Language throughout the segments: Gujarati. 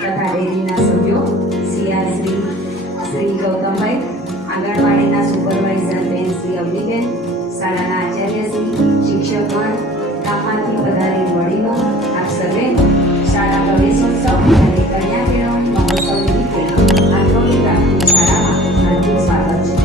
તથા ડેરીના સભ્યો શ્રી ગૌતમભાઈ, આંગણવાડીના સુપરવાઇઝર બેન શ્રી અવનીબેન, શાળાના આચાર્ય શ્રી, શિક્ષકગણ, ગામમાંથી પધારેલ વડીલો, આપ સર્વે શાળા પ્રવેશોત્સવ અને કન્યા કેળવણી મહોત્સવ નિમિત્તે આંતરોલી પ્રાથમિક શાળામાં હાર્દિક સ્વાગત છે.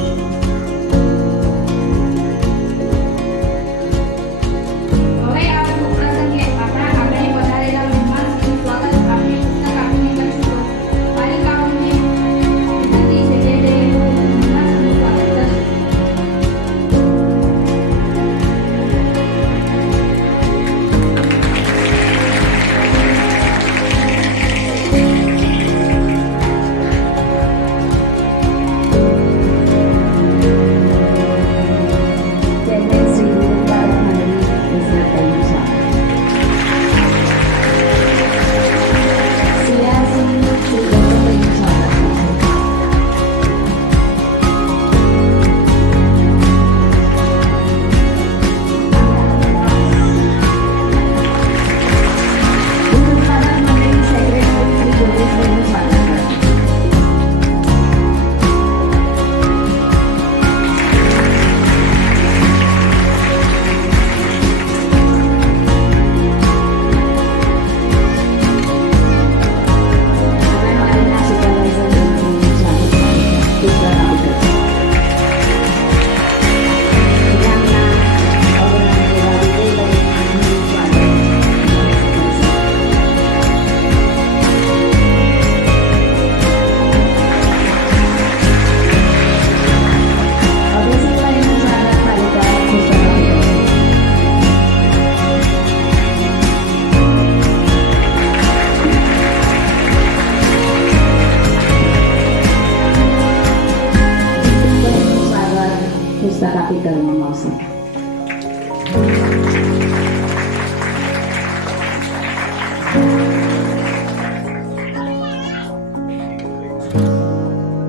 પુસ્તક આપી કરવામાં આવશે.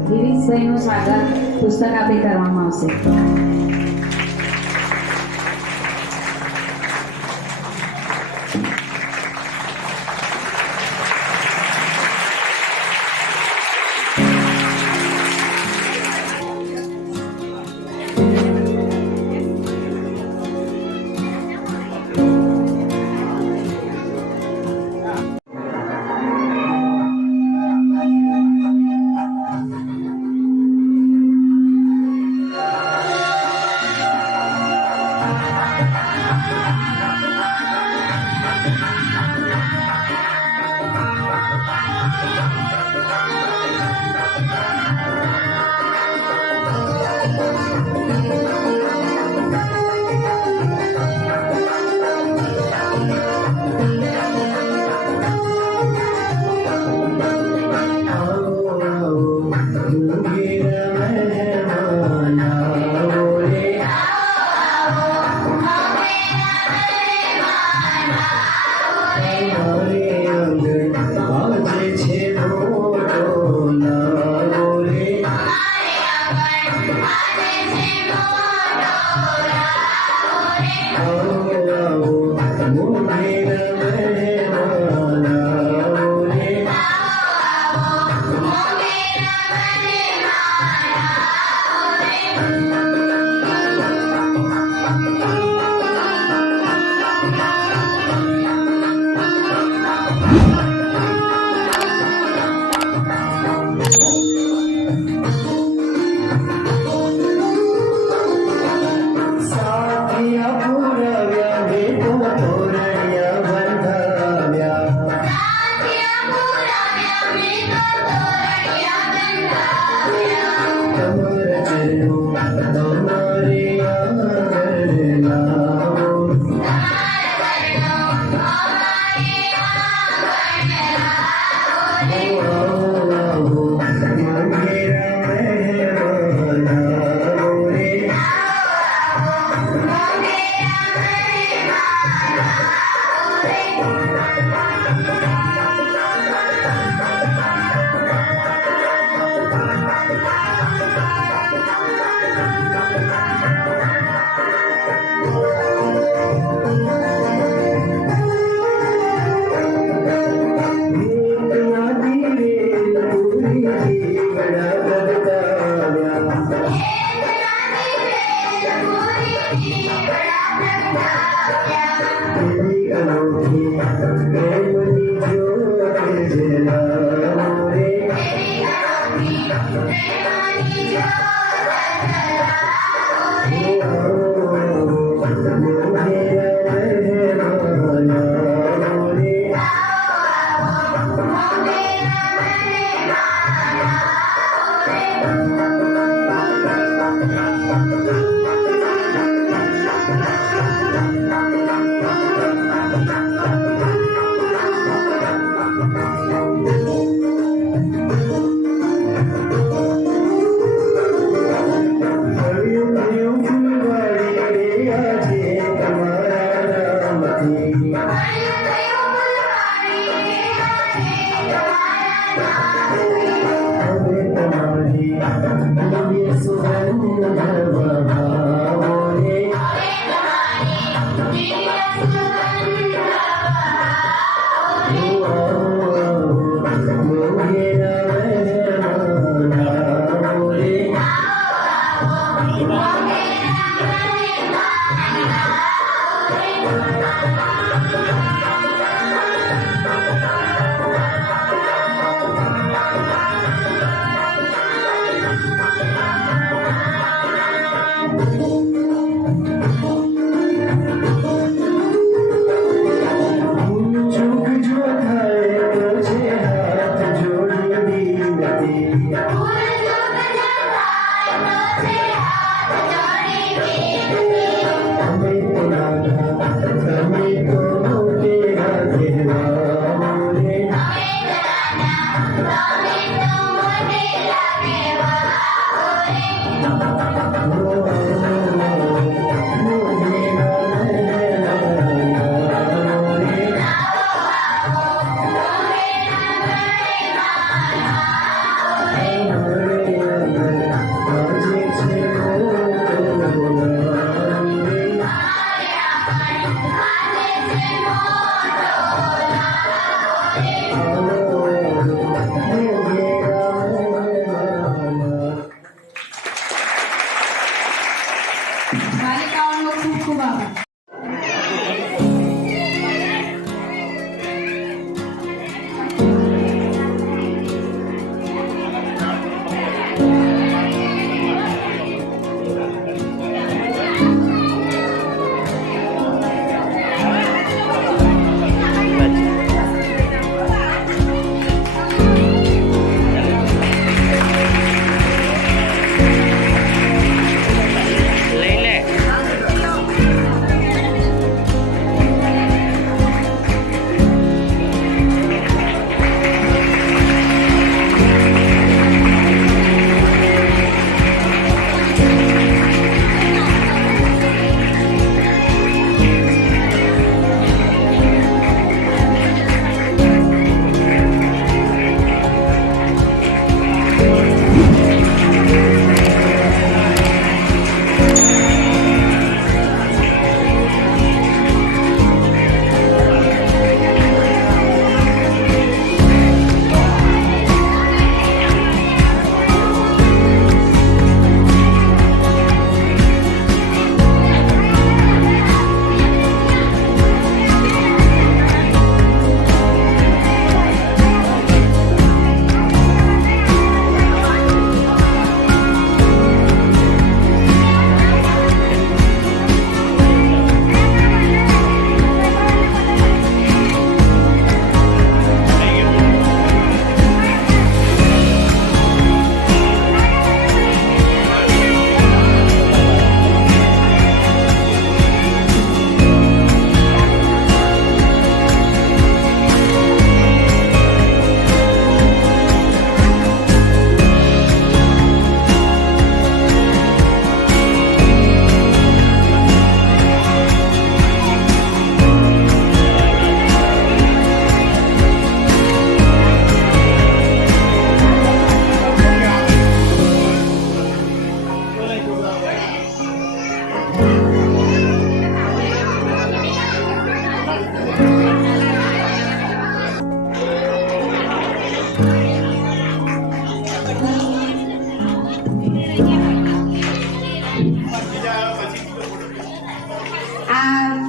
ગિરીશભાઈનું સ્વાગત પુસ્તક આપી કરવામાં આવશે. બાલિકાઓનો ખૂબ ખૂબ આભાર.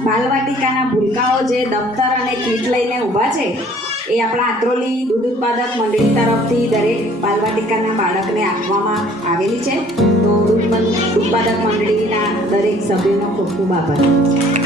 બાલવાટિકાના ભૂલકાઓ જે દફતર અને કીટ લઈને ઊભા છે એ આપણા આત્રોલી દૂધ ઉત્પાદક મંડળી તરફથી દરેક બાલવાટિકાના બાળકને આપવામાં આવેલી છે. તો દૂધ ઉત્પાદક મંડળીના દરેક સભ્યોનો ખૂબ ખૂબ આભાર.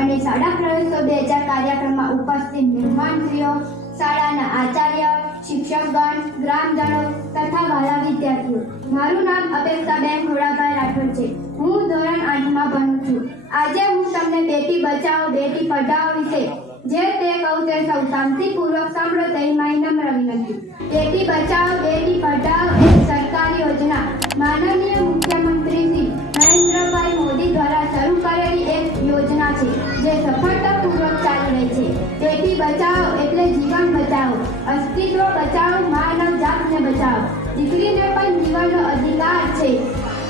અને શાળા પ્રવેશો 2000 કાર્યક્રમમાં ઉપસ્થિત મહેમાનશ્રીઓ, શાળાના આચાર્ય, શિક્ષકગણ, ગ્રામજનો તથા વાલા વિદ્યાર્થીઓ, મારું નામ અપેક્ષાબેન ઘોડાભાઈ રાઠોડ છે. હું ધોરણ 8માં ભણું છું. આજે હું તમને બેટી બચાવો બેટી પઢાઓ વિશે જે તે કહું તે સૌ શાંતિપૂર્વક સાંભળો તેવી મારી નમ્ર વિનંતી. બેટી બચાવો બેટી પઢાઓ એક સરકારી યોજના માનનીય મુખ્યમંત્રી શ્રી નરેન્દ્રભાઈ મોદી દ્વારા શરૂ કરેલી એક યોજના છે જે સફળતાપૂર્વક ચાલી રહી છે. બેટી બચાવો એટલે જીવન બચાવો, અસ્તિત્વ બચાવો, માનવ જાતને બચાવો. દીકરીને પણ જીવનનો અધિકાર છે.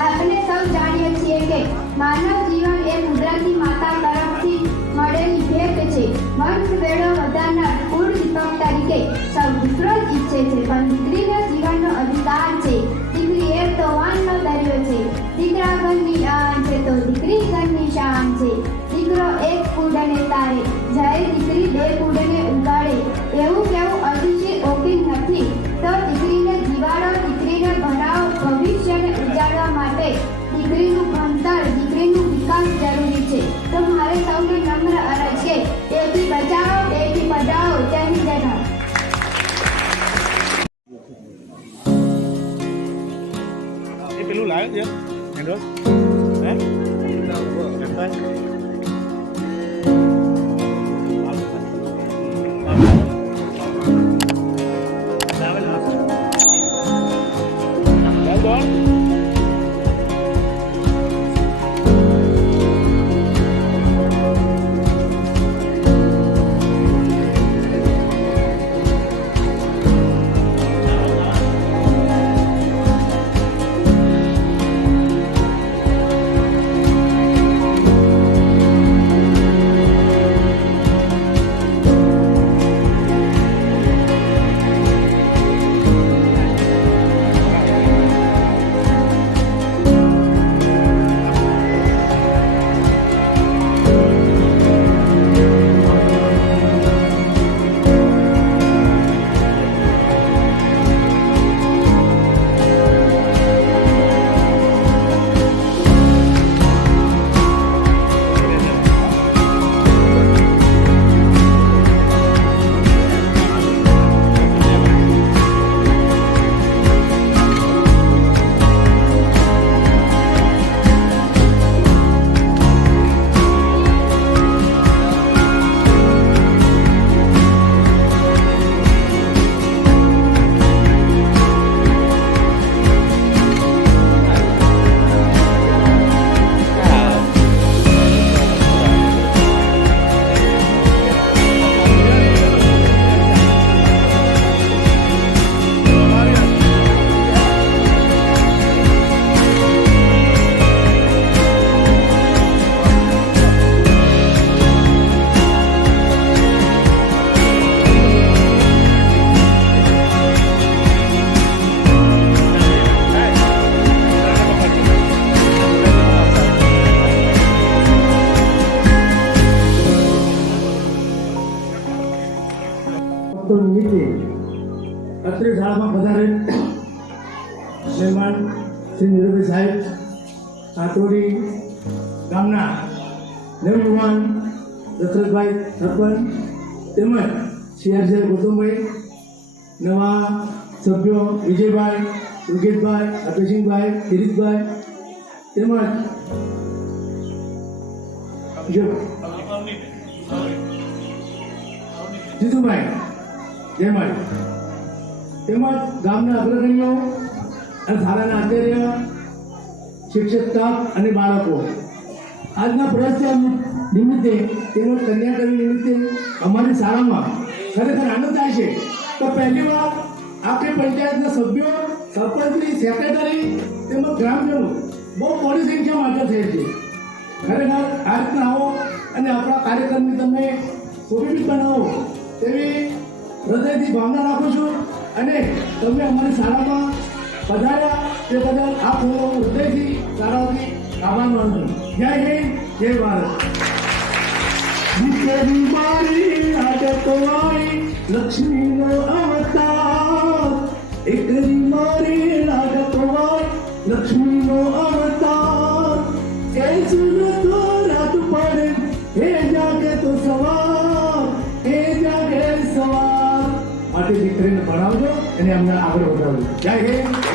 આપણે સૌ જાણીએ છીએ કે માનવ જીવન એ કુદરતી માતા તરફથી મળેલી ભેટ છે. વંશ વેળો વધારનાર કુળ દીપક તરીકે સૌ દીકરો જ ઈચ્છે છે, પણ દીકરીને જીવનનો અધિકાર છે. દીકરી એ તો વાનનો દરિયો છે, દીકરા ઘરની આન છે તો દીકરી ઘરની શાન છે. દીકરો એક કુડને તારે, જ્યારે દીકરી 2 કુડને ઉગાડે, એવું કેવું અતિશય ઓકિલ નથી. તો દીકરીને જીવાડો, દીકરીને ભણાવો. ભવિષ્યને ઉજાડવા માટે દીકરીનું ભણતર, દીકરીનું વિકાસ જરૂરી છે. તો મારે સૌને નમ્ર અરજ છે, બેટી બચાવો બેટી પઢાઓ. જય હિન્દ, જય ભારત. એ પેલું લાવ્યો છે હેન્ડવોશ હે નિમિત્તે અત્રે શાળામાં પધારે મહેમાન શ્રી નીરવભાઈ સાહેબ, આતોડી ગામના નવયુવાન દશરથભાઈ સરપંચ તેમજ સીઆરસી ગૌતમભાઈ, નવા સભ્યો વિજયભાઈ, યોગેશભાઈ, અભયસિંહભાઈ, કિરીટભાઈ તેમજ જીતુભાઈ જયમાળી તેમજ ગામના અગ્રગણ્યો અને શાળાના આચાર્ય, શિક્ષક સ્ટાફ અને બાળકો આજના પ્રવાસ નિમિત્તે તેમજ કન્યાકરી નિમિત્તે અમારી શાળામાં ખરેખર આનંદ થાય છે. તો પહેલી વાર આપણી પંચાયતના સભ્યો, સરપંચની, સેક્રેટરી તેમજ ગ્રામજનો બહુ મોટી સંખ્યામાં હાજર થયેલ છે. ખરેખર આ રીતના આવો અને આપણા કાર્યક્રમની તમે સુવિધિત બનાવો તેવી હૃદયથી ભાવના રાખું છું અને તમે અમારી શાળામાં પધાર્યા તે બદલ આપ હું હૃદયથી શાળાઓથી આભાર માનું છું. જય હિન્દ, જય ભારત. દીકરી મારી લાડકવાળી લક્ષ્મીનો અવતાર, દીકરી મારી લાડકવાળી લક્ષ્મીનો અવતાર, એ સુરતો રાત પડે હે જા તમારી દીકરીને ભણાવજો અને અમને આગળ વધારજો. જય હિન્દ.